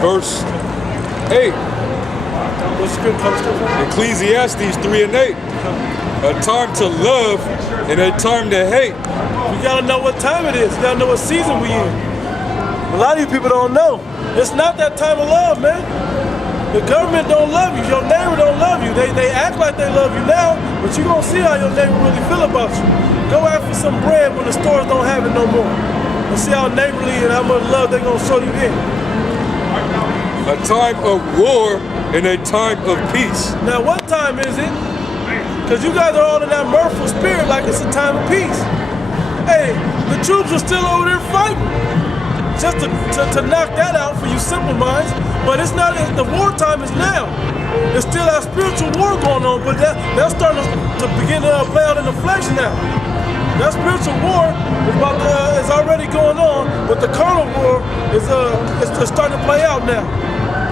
verse 8. What script comes from? Ecclesiastes 3 and 8. A time to love and a time to hate. You gotta know what time it is. You gotta know what season we in. A lot of you people don't know. It's not that time of love, man. The government don't love you. Your neighbor don't love you. They act like they love you now, but you gonna see how your neighbor really feel about you. Go after some bread when the stores don't have it no more. And see how neighborly and how much love they gonna show you then. A time of war and a time of peace. Now what time is it? Because you guys are all in that mirthful spirit like it's a time of peace. Hey, the troops are still over there fighting. Just to knock that out for you simple minds, but it's not, the wartime is now. There's still that spiritual war going on, but that's starting to begin to play out in the flesh now. That spiritual war is already going on, but the carnal war is starting to play out now.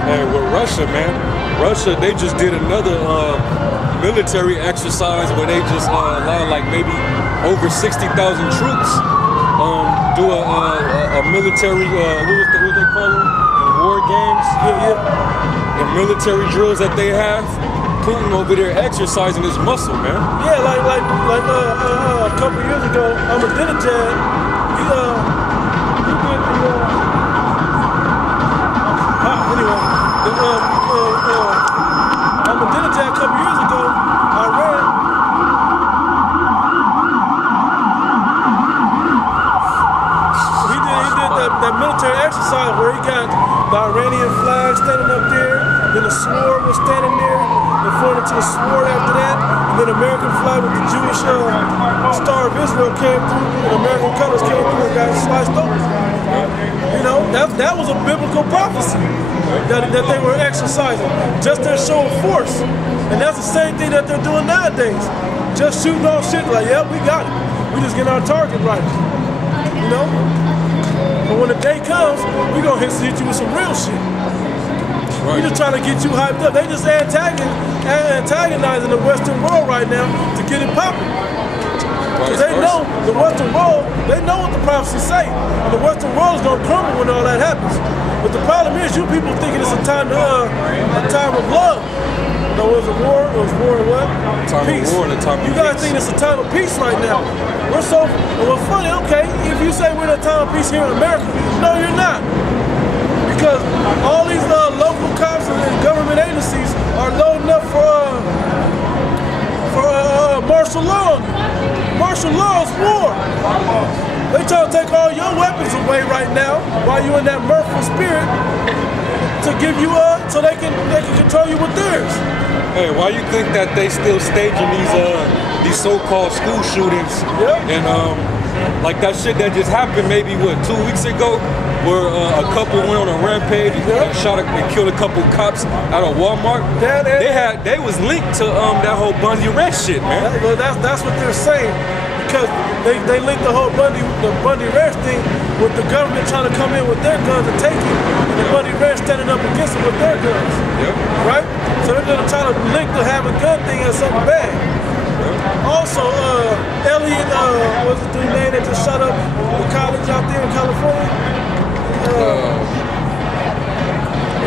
Hey, with Russia, man. Russia, they just did another military exercise where they just allowed like maybe over 60,000 troops do a military, what they call them? War games? Yeah. The military drills that they have. Putin over there exercising his muscle, man. Yeah, like a couple years ago, Ahmadinejad, he did Ahmadinejad a couple years ago, Iran. That military exercise where he got the Iranian flag standing up there, then the sword was standing there, and formed into the sword after that, and then the American flag with the Jewish Star of Israel came through, and American colors came through and got sliced open. You know, that was a biblical prophecy that they were exercising, just their show of force. And that's the same thing that they're doing nowadays. Just shooting off shit like, yeah, we got it. We just getting our target right. You know? But when the day comes, we're going to hit you with some real shit. Right. We're just trying to get you hyped up. They just antagonizing the Western world right now to get it popping. Because they know the Western world, they know what the prophecies say. And the Western world is going to crumble when all that happens. But the problem is, you people thinking it's a time of love. No, it was a war. It was war and what? Peace. War and a time of you guys think it's a time of peace right now. We're so, well, funny, okay, if you say we're in a time of peace here in America, no, you're not. Because all these local cops and government agencies are loading up for martial law. Martial law is war. They try to take all your weapons away right now while you're in that mirthful spirit to give you so they can control you with theirs. Hey, why you think that they still staging these so-called school shootings? Yep. And like that shit that just happened maybe 2 weeks ago, where a couple went on a rampage and killed a couple cops out of Walmart. They was linked to that whole Bundy arrest shit, man. That's what they're saying, because they linked the whole Bundy arrest thing with the government trying to come in with their guns and take it, and the Bundy arrest standing up against it with their guns. Yep. Right? So they're gonna try to link the having gun thing as something bad. Also, Elliot, what's the dude's name that just shut up the college out there in California?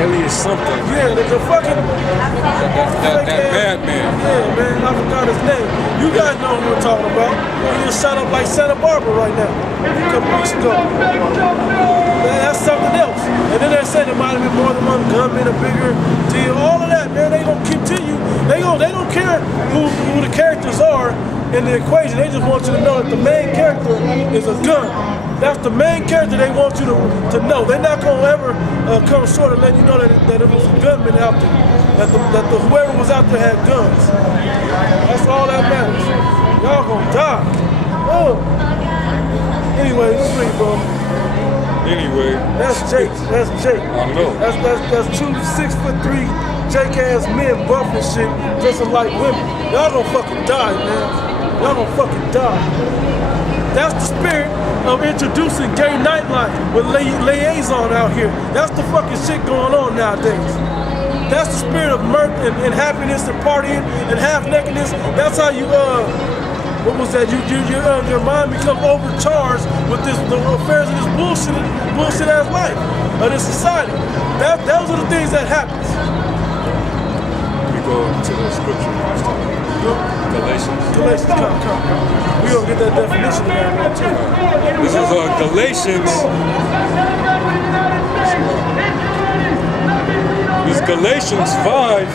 Elliot something. Yeah, the fucking... That bad man. Yeah, man, I forgot his name. You guys know who we're talking about. He just shut up like Santa Barbara right now, a couple weeks ago. That's something else. And then they said there might have been more than one gunman, a bigger deal. All of that, man, they gonna continue. They don't care who the characters are in the equation. They just want you to know that the main character is a gun. That's the main character they want you to know. They're not gonna ever come short of letting you know that it was a gunman out there. That whoever was out there had guns. That's all that matters. Y'all gonna die. Oh. Anyway, let's read, bro. Anyway. That's Jake. That's Jake. I know. That's 2 6'3" Jake-ass men buff and shit, dressing like women. Y'all gonna fucking die, man. Y'all gonna fucking die. That's the spirit of introducing gay nightlife with liaison out here. That's the fucking shit going on nowadays. That's the spirit of mirth and happiness and partying and half-nakedness. That's how you what was that? Your mind becomes overcharged with the affairs of this bullshit ass life of this society. Those are the things that happens. We go to the scripture. Galatians. Come. We gonna get that definition in there too. This is Galatians. This is Galatians 5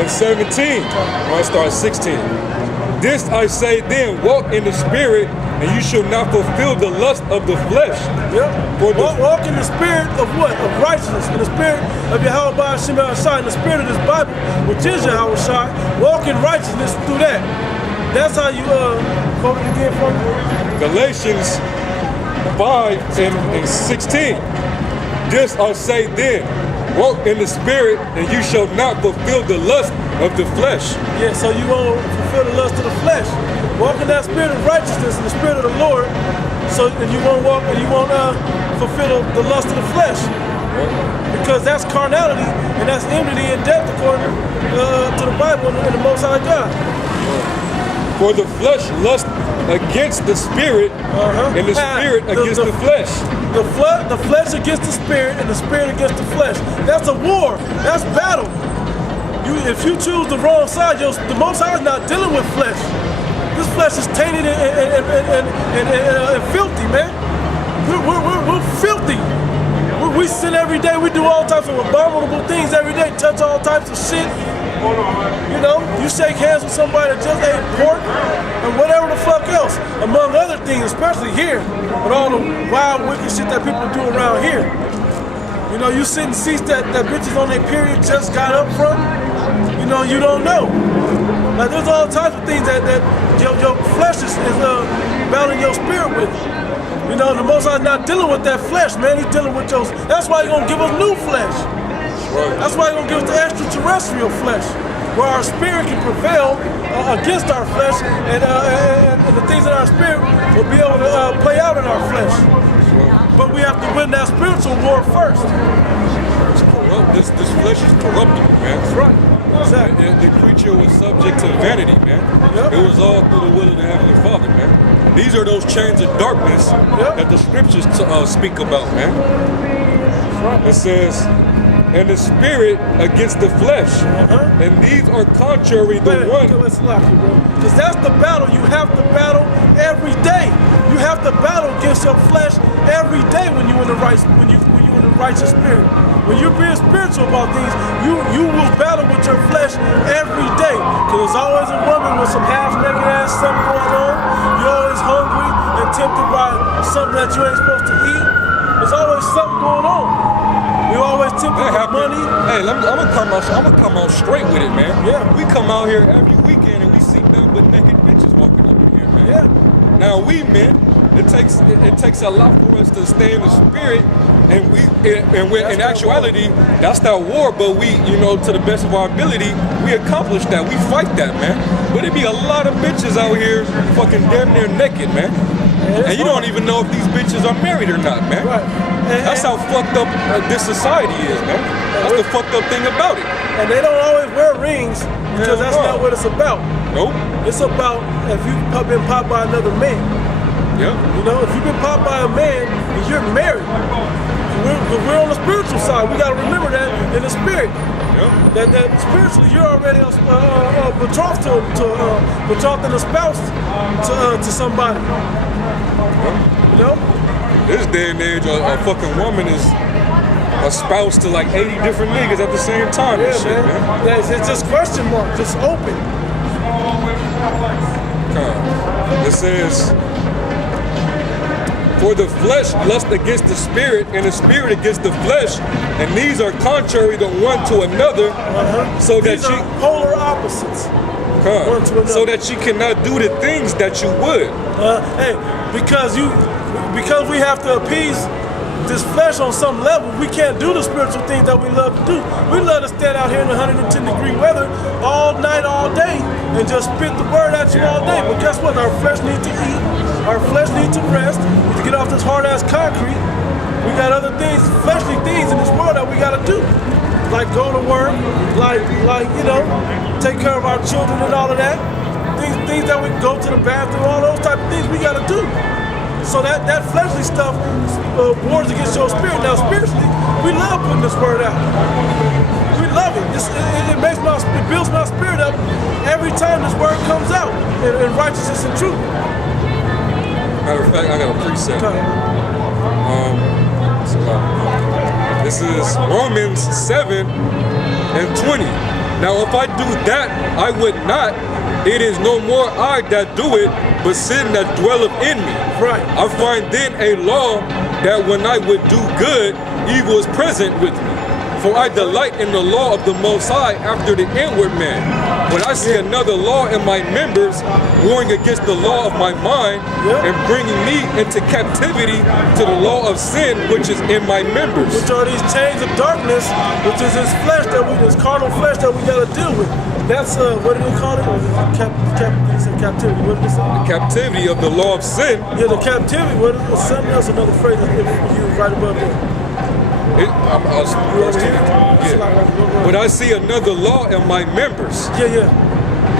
and 17. I start 16. This I say then, walk in the spirit, and you shall not fulfill the lust of the flesh. Yep. Walk in the spirit of what? Of righteousness. In the spirit of Yahweh Hashem Shai. In the spirit of this Bible, which is Yahweh Shai. Walk in righteousness through that. That's how you quote it again from Galatians 5 and 16. This I say then, walk in the spirit, and you shall not fulfill the lust of the flesh. Yeah, so you won't fulfill the lust of the flesh. Walk in that spirit of righteousness and the spirit of the Lord, so that you won't walk and you won't fulfill the lust of the flesh. Because that's carnality and that's enmity and death according to the Bible and the Most High God. For the flesh lust against the spirit, and the spirit against the flesh. The flesh against the spirit and the spirit against the flesh. That's a war. That's battle. If you choose the wrong side, the Most High is not dealing with flesh. This flesh is tainted and filthy, man. We're filthy. We sin every day. We do all types of abominable things every day. Touch all types of shit. You know, you shake hands with somebody that just ate pork and whatever the fuck else, among other things, especially here, with all the wild, wicked shit that people do around here. You know, you sit in seats that bitches on their period just got up from. You know, you don't know. Like, there's all types of things that your flesh is battling your spirit with. You know, the Most High is not dealing with that flesh, man. He's dealing with yours. That's why he's going to give us new flesh. That's why he's going to give us the extraterrestrial flesh, where our spirit can prevail against our flesh, and the things in our spirit will be able to play out in our flesh. But we have to win that spiritual war first. This flesh is corruptible, man. That's right. Exactly. The creature was subject to vanity, man. Yep. It was all through the will of the Heavenly Father, man. These are those chains of darkness that the scriptures speak about, man. Right. It says, and the spirit against the flesh. And these are contrary to one. Let's lock it, bro. Because that's the battle. You have to battle every day. You have to battle against your flesh every day when you're in the righteous spirit. When you're being spiritual about things, you will battle with your flesh every day. Because there's always a woman with some half-naked ass something going on. You're always hungry and tempted by something that you ain't supposed to eat. There's always something going on. You're always tempted with money. Hey, I'm gonna come out straight with it, man. Yeah. We come out here every weekend and we see nothing but naked bitches walking up in here, man. Yeah. Now we men, it takes a lot for us to stay in the spirit, and in actuality, that's that war. But we, you know, to the best of our ability, we accomplish that. We fight that, man. But it be a lot of bitches out here fucking damn near naked, man. And you don't even know if these bitches are married or not, man. Right. That's how fucked up this society is, man. That's the fucked up thing about it. And they don't always wear rings because that's not what it's about. Nope. It's about if you've been popped by another man. Yep. You know, if you've been popped by a man and you're married, we're on the spiritual side. We got to remember that in the spirit. Yep. That spiritually you're already betrothed and espoused to somebody. Yep. You know? This day and age, a fucking woman is a spouse to like 80 different niggas at the same time. Yeah, and shit, man. Yeah, it's just question mark, just open. It says, for the flesh lust against the spirit, and the spirit against the flesh, and these are contrary the one to another, so these that are polar opposites. One to another. So that you cannot do the things that you would. Hey, because we have to appease this flesh on some level, we can't do the spiritual things that we love to do. We love to stand out here in 110-degree weather all night, all day, and just spit the word at you all day. But guess what? Our flesh needs to eat. Our flesh needs to rest. We need to get off this hard-ass concrete. We got other things, fleshly things in this world that we got to do. Like go to work, like you know, take care of our children and all of that. things that we go to the bathroom, all those type of things we got to do. So that fleshly stuff wars against your spirit. Now spiritually, we love putting this word out. We love it. It builds my spirit up every time this word comes out in righteousness and truth. Matter of fact, I got a preset. This is Romans 7:20. Now if I do that, I would not. It is no more I that do it, but sin that dwelleth in me. Right. I find then a law that when I would do good, evil is present with me. For I delight in the law of the Most High after the inward man. When I see another law in my members, warring against the law of my mind, and bringing me into captivity to the law of sin which is in my members. Which are these chains of darkness, which is this flesh this carnal flesh that we got to deal with. That's what do they call it? Captivity. What did it say? The captivity of the law of sin. Yeah, the captivity. What is something else? Another phrase that you right above there. But I see another law in my members.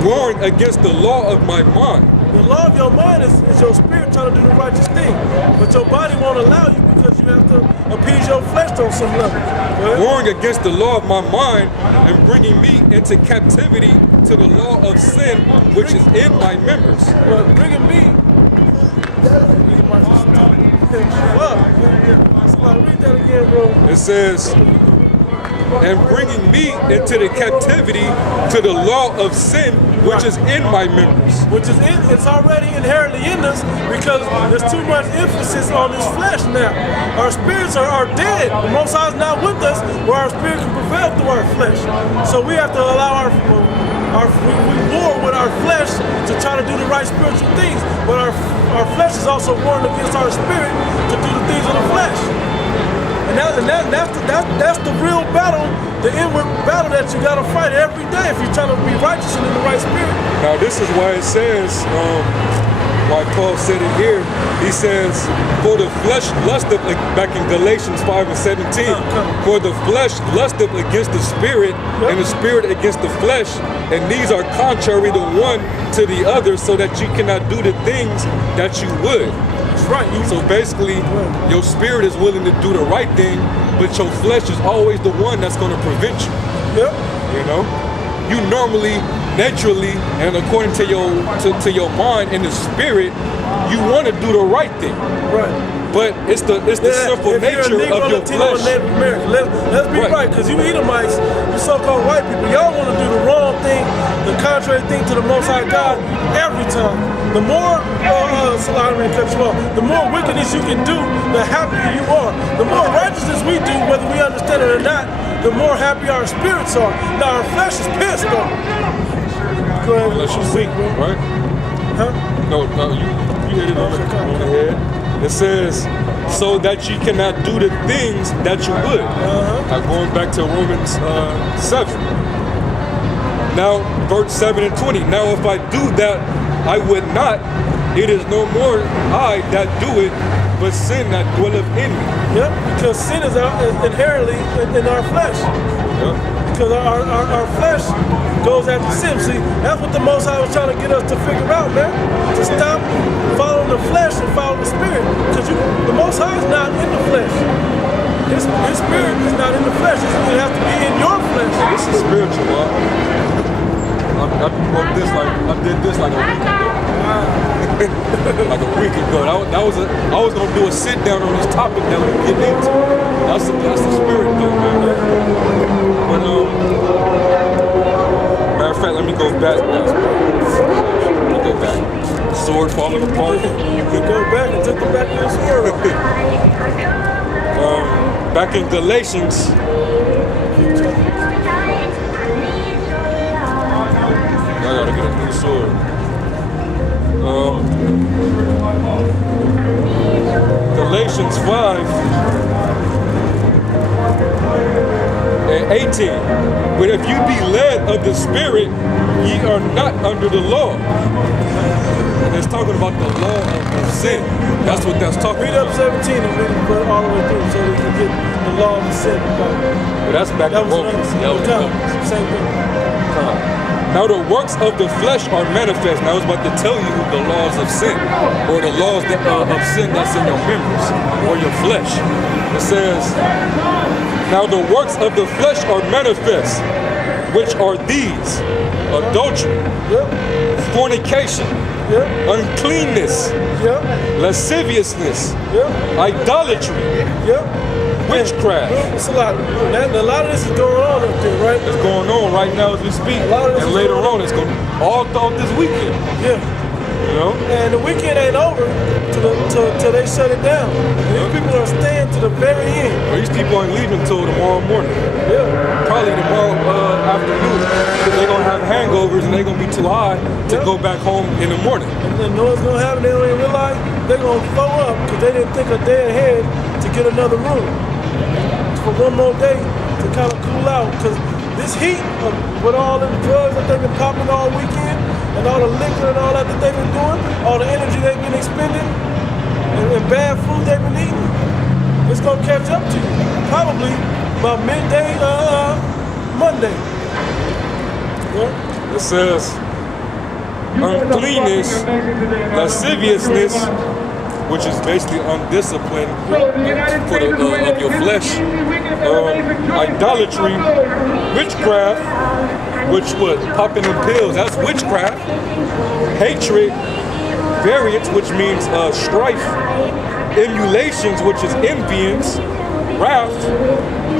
Warring against the law of my mind. The law of your mind is your spirit trying to do the righteous thing, but your body won't allow you because you have to appease your flesh on some level. Warring against the law of my mind and bringing me into captivity to the law of sin which is in my members. Well, bringing me. Read that again, bro. It says, and bringing me into the captivity to the law of sin which is in my members. It's already inherently in us because there's too much emphasis on this flesh now. Our spirits are dead. The Most High is not with us where our spirit can prevail through our flesh. So we have to allow we war with our flesh to try to do the right spiritual things, but our flesh is also warring against our spirit to do the things of the flesh. And that's the real battle, the inward battle that you gotta fight every day if you're trying to be righteous and in the right spirit. Now this is why it says, why Paul said it here, he says, for the flesh lusteth, back in Galatians 5:17, for the flesh lusteth against the spirit, and the spirit against the flesh, and these are contrary the one to the other, so that you cannot do the things that you would. Right. So basically, your spirit is willing to do the right thing, but your flesh is always the one that's going to prevent you. Yep. You know, you normally, naturally, and according to your mind and the spirit, you want to do the right thing. Right. But it's the simple nature of your flesh. Let's be right, because you Edomites, you so-called white people, y'all want to do the wrong thing, the contrary thing to the Most High God every time. The more, the more wickedness you can do, the happier you are. The more righteousness we do, whether we understand it or not, the more happy our spirits are. Now our flesh is pissed though. Go ahead. Unless you're weak, right? Huh? No, you hit it on the head. It says, so that you cannot do the things that you would. Now going back to Romans 7. Now, verse 7 and 20. Now, if I do that, I would not. It is no more I that do it, but sin that dwelleth in me. Yep, because sin is inherently in our flesh. Yep. Because our flesh goes after sin. See, that's what the Most High was trying to get us to figure out, man. To stop following the flesh and follow the spirit. Because the Most High is not in the flesh. His spirit is not in the flesh. It has to be in your flesh. This is spiritual, man. I did this like a week ago. Like a week ago. I was gonna do a sit down on this topic that we get into. That's the spirit though, man. But matter of fact, let me go back. Let me go back. Sword falling apart. You go back and took the back of the sword. Back in Galatians. I gotta get a new sword. Galatians 5 and 18. But if you be led of the Spirit, ye are not under the law. And it's talking about the law of sin. That's what that's talking about. Read up 17 and read it all the way through so we can get the law of sin. But that's back in Romans. Same thing. Now the works of the flesh are manifest. Now I was about to tell you the laws of sin, or the laws of sin that's in your members, or your flesh. It says, now the works of the flesh are manifest, which are these: adultery, fornication, uncleanness, lasciviousness, idolatry, witchcraft. It's a lot. A lot of this is going on up there, right? It's going on right now as we speak, and later on it's going all throughout this weekend. Yeah. You know? And the weekend ain't over till they shut it down. These people are staying to the very end. Well, these people ain't leaving until tomorrow morning. Yeah. Probably tomorrow afternoon, because they're gonna have hangovers and they're gonna be too high to go back home in the morning. And then know what's gonna happen? They don't even realize they're gonna throw up because they didn't think a day ahead to get another room for one more day to kind of cool out. Because this heat with all the drugs that they've been popping all weekend and all the liquor and all that they've been doing, all the energy they've been expending and bad food they've been eating, it's gonna catch up to you. Probably about midday Monday. Yeah. It says uncleanness, lasciviousness, which is basically undisciplined of your flesh, idolatry, witchcraft, which what? Popping the pills, that's witchcraft, hatred, variance, which means strife, emulations, which is envyings, wrath,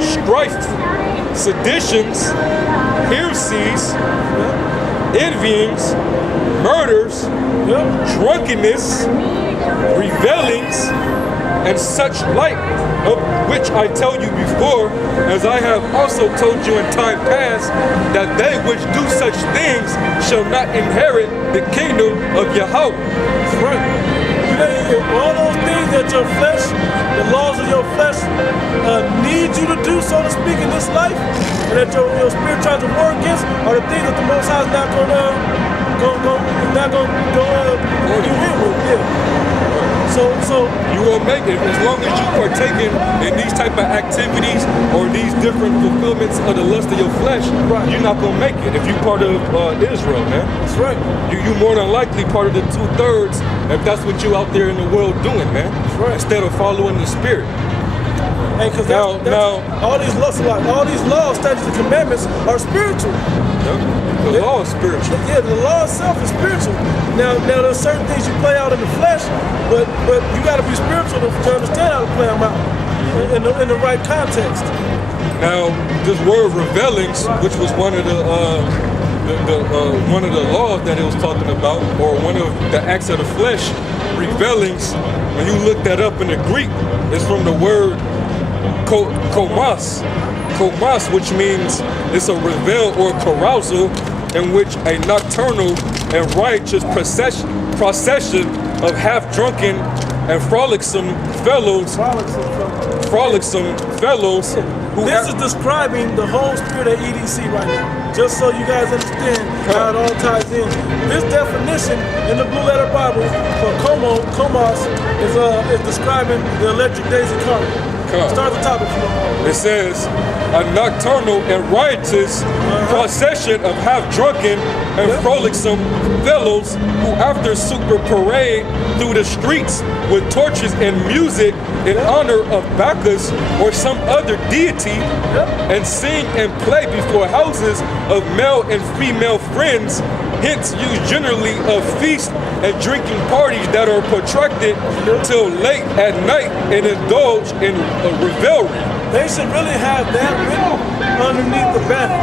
strife, seditions, heresies, envyings, murders, drunkenness, revelings, and such like, of which I tell you before, as I have also told you in time past, that they which do such things shall not inherit the kingdom of Yahweh. That's right. All those things that your flesh, the laws of your flesh need you to do, so to speak, in this life, and that your spirit tries to war against, are the things that the Most High is not going to you in with. Yeah. So you will make it as long as you partake in these type of activities or these different fulfillments of the lust of your flesh. Right. You're not gonna make it if you're part of Israel, man. That's right. You more than likely part of the 2/3 if that's what you out there in the world doing, man. That's right. Instead of following the spirit. And because now all these laws, statutes, and commandments are spiritual. The law is spiritual. Yeah, the law itself is spiritual. Now there's certain things you play out in the flesh, but you got to be spiritual to understand how to play them out in the right context. Now, this word revelings, which was one of the laws that it was talking about, or one of the acts of the flesh, revelings. When you look that up in the Greek, it's from the word komos. Komos, which means it's a revel or carousal in which a nocturnal and riotous procession of half-drunken and frolicsome fellows who This is describing the whole spirit of EDC right now. Just so you guys understand how it all ties in. This definition in the Blue Letter Bible for komos is describing the Electric Daisy Carnival. Start the top if you want. It says, a nocturnal and riotous procession of half-drunken and frolicsome fellows who after super parade through the streets with torches and music in honor of Bacchus or some other deity and sing and play before houses of male and female friends, hence used generally of feast and drinking parties that are protracted till late at night and indulge in revelry. They should really have that written underneath the banner.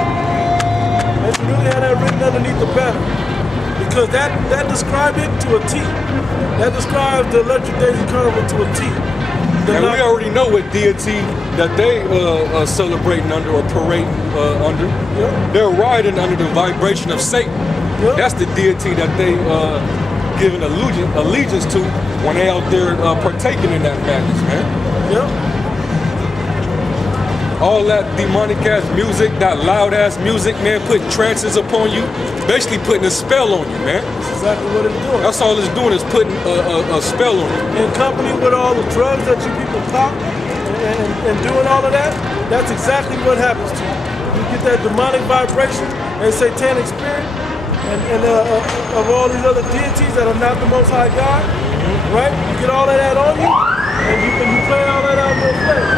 They should really have that written underneath the banner. Because that described it to a T. That describes the Electric Daisy Carnival to a T. And we already know what deity that they celebrating under or parading under. They're riding under the vibration of Satan. That's the deity that they giving allegiance to when they out there partaking in that madness, man. All that demonic ass music, that loud ass music, man, putting trances upon you, basically putting a spell on you, man. That's exactly what it's doing. That's all it's doing, is putting a spell on you. In company with all the drugs that you people pop and doing all of that, that's exactly what happens to you. You get that demonic vibration and satanic spirit, and of all these other deities that are not the Most High God, right? You get all of that on you, and you play all that out in your flesh.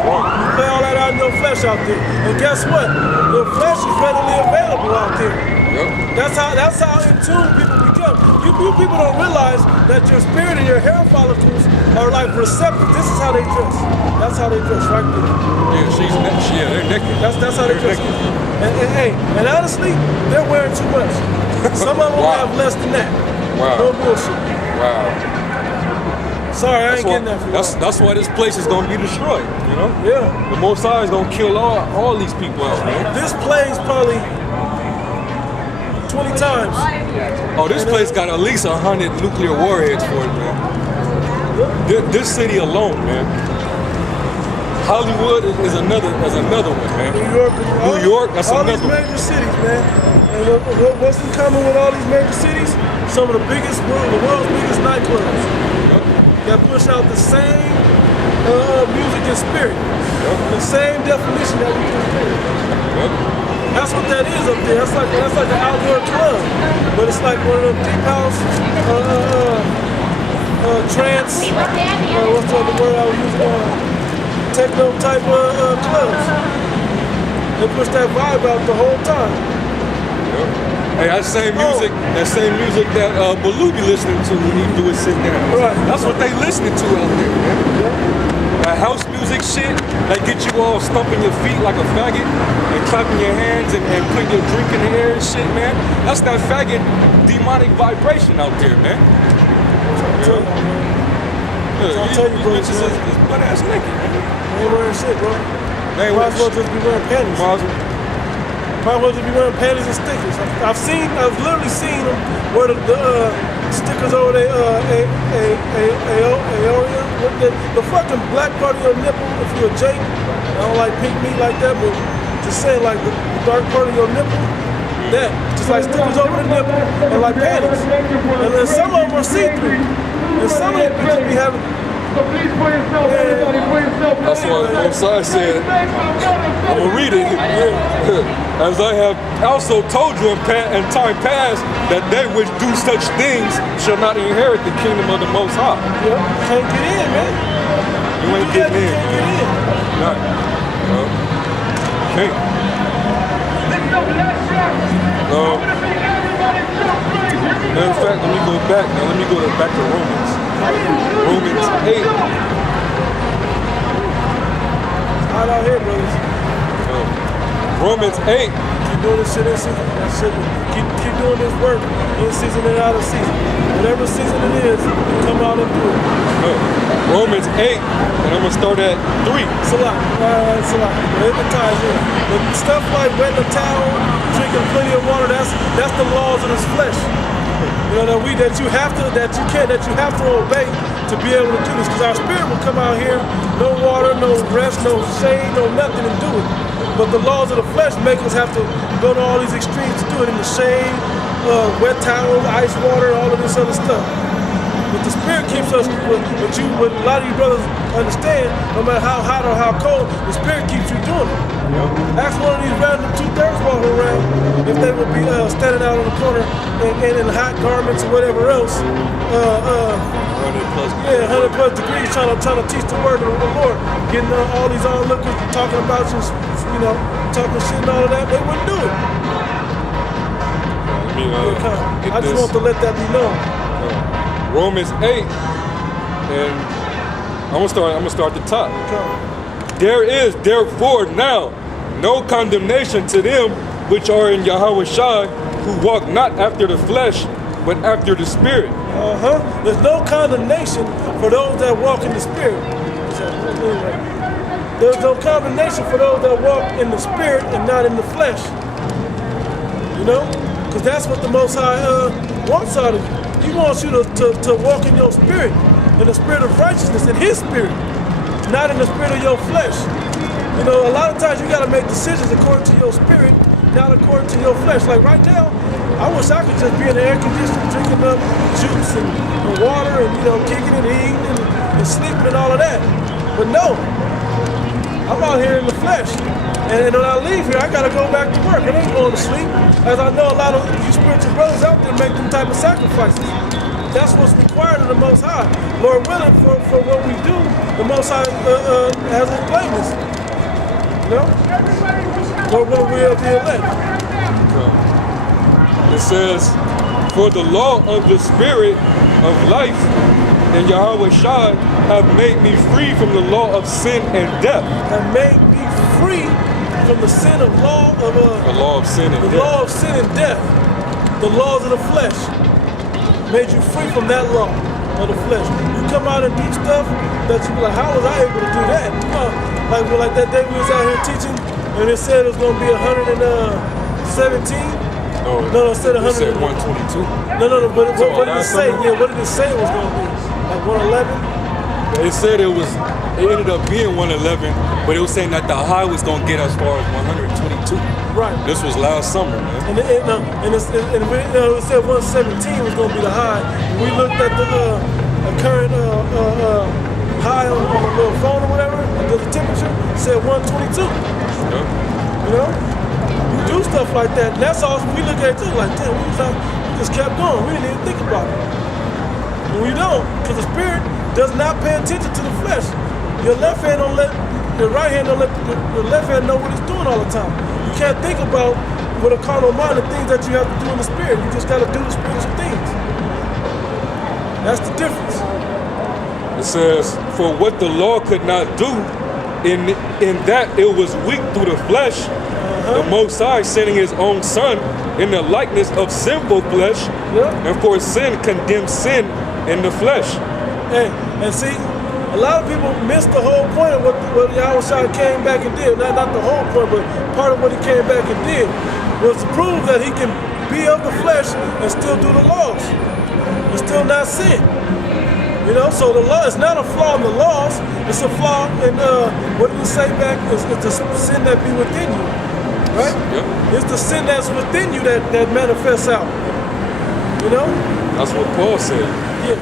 You play all that out in your flesh out there, and guess what? Your flesh is readily available out there. Yep. That's how in tune people become. You people don't realize that your spirit and your hair follicles are like receptive. This is how they dress. That's how they dress right there. Yeah, they're naked. That's how they dress. And honestly, they're wearing too much. Some of them have less than that. Wow. No bullshit. Wow. Sorry, I ain't getting that for you. That's why this place is gonna be destroyed. You know. Yeah. The Most High is gonna kill all these people out there. This plays probably 20 times. Oh, this place got at least 100 nuclear warheads for it, man. This city alone, man. Hollywood is another one, man. New York, that's all another these one. major cities, man. And what's in common with all these major cities? Some of the world's biggest nightclubs. Yep. That push out the same music and spirit. Yep. The same definition that we just did. Yep. That's what that is up there. That's like an outdoor club, but it's like one of them deep house, trance. What's the other word I was using? Techno type of clubs. They push that vibe out the whole time. Yep. Hey, that same music that Baloo be listening to when he do his sit down. Right. That's what they listening to out there, man. That house music shit, that get you all stumping your feet like a faggot and clapping your hands and putting your drink in the air and shit, man. That's that faggot demonic vibration out there, man. I'll tell you, bro. Bitches is butt ass naked, man. They ain't wearing shit, bro. They ain't Might as well just be wearing panties. Might as well just be wearing panties and stickers. I've literally seen them wear the stickers over their aorta. The fucking black part of your nipple, if you're a Jake. I don't like pink meat like that, but just saying like the dark part of your nipple, that. Just like stickers over the nipple and like panties. And then some of them are see-through. And some of them bitches be having. That's what both sides said. I'm gonna read it. As I have also told you in time past, that they which do such things shall not inherit the kingdom of the Most High. Yeah, can't get in, man. You ain't getting in. Can't get in. Nah. No. Can't. Matter of fact, let me go back. Now let me go back to Romans. Romans 8. Hot out here, brothers. Romans 8. Keep doing this shit in season. That shit. Keep doing this work in season and out of season. Whatever season it is, come out and do it. Romans 8, and I'm gonna start at 3. It's a lot. It's a lot. It ties in. But stuff like wetting a towel, drinking plenty of water, that's the laws of this flesh. You know that you have to obey to be able to do this. Because our spirit will come out here, no water, no rest, no shade, no nothing, and do it. But the laws of the flesh make us have to go to all these extremes to do it in the shade, wet towels, ice water, all of this other stuff. But the spirit keeps us, what a lot of you brothers understand, no matter how hot or how cold, the spirit keeps you doing it. Ask one of these random 2/3 walking around if they would be standing out on the corner and in hot garments or whatever else. 100 plus degrees trying to teach the word of the Lord, getting all these onlookers talking about talking shit and all of that. They wouldn't do it. I just want to let that be known. Romans 8, and I'm gonna start at the top. There is therefore now no condemnation to them which are in Yahweh Shai, who walk not after the flesh, but after the Spirit. There's no condemnation for those that walk in the Spirit. There's no condemnation for those that walk in the Spirit and not in the flesh. You know? Because that's what the Most High wants out of you. He wants you to walk in your spirit, in the spirit of righteousness, in His spirit, not in the spirit of your flesh. You know, a lot of times you got to make decisions according to your spirit, not according to your flesh. Like right now, I wish I could just be in the air conditioner, drinking up juice and water and, kicking and eating and sleeping and all of that. But no, I'm out here in the flesh. And when I leave here, I gotta go back to work. I ain't going to sleep. As I know a lot of you spiritual brothers out there make them type of sacrifices. That's what's required of the Most High. Lord willing, for what we do, the Most High has His blameless. You know? Lord willing, we are the elect. It says, for the law of the Spirit of life and Yahweh Shai have made me free from the law of sin and death. Have made me free from the sin of law of The law of sin and the death. law of sin and death. The laws of the flesh. Made you free from that law of the flesh. You come out and do stuff that you be like, how was I able to do that? You know, like that day we was out here teaching and it said it was gonna be 117. No, it said 100. It said 122. No, but what did it last say? summer? Yeah, what did it say it was gonna be? Like 111? It said it ended up being 111, but it was saying that the high was gonna get as far as 122. Right. This was last summer, man. And it said 117 was gonna be the high. We looked at the current high on the little phone or whatever, and the temperature said 122. Yeah. You know? We do stuff like that, and that's all we look at too, like, damn, we just kept going. We didn't even think about it. And we don't, because the spirit does not pay attention to the flesh. Your left hand don't let, your right hand don't let your left hand know what it's doing all the time. You can't think about with a carnal mind the things that you have to do in the spirit. You just gotta do the spiritual things. That's the difference. It says, for what the law could not do, in that it was weak through the flesh, the Most High sending His own Son in the likeness of sinful flesh, and of course sin condemns sin in the flesh. Hey, and see, a lot of people miss the whole point of what Yahweh came back and did. Not the whole point, but part of what He came back and did was to prove that He can be of the flesh and still do the laws and still not sin. You know, so the law is not a flaw in the laws. It's a flaw in what did it say back? It's the sin that be within you, right? Yep. It's the sin that's within you that manifests out. You know? That's what Paul said. Yeah.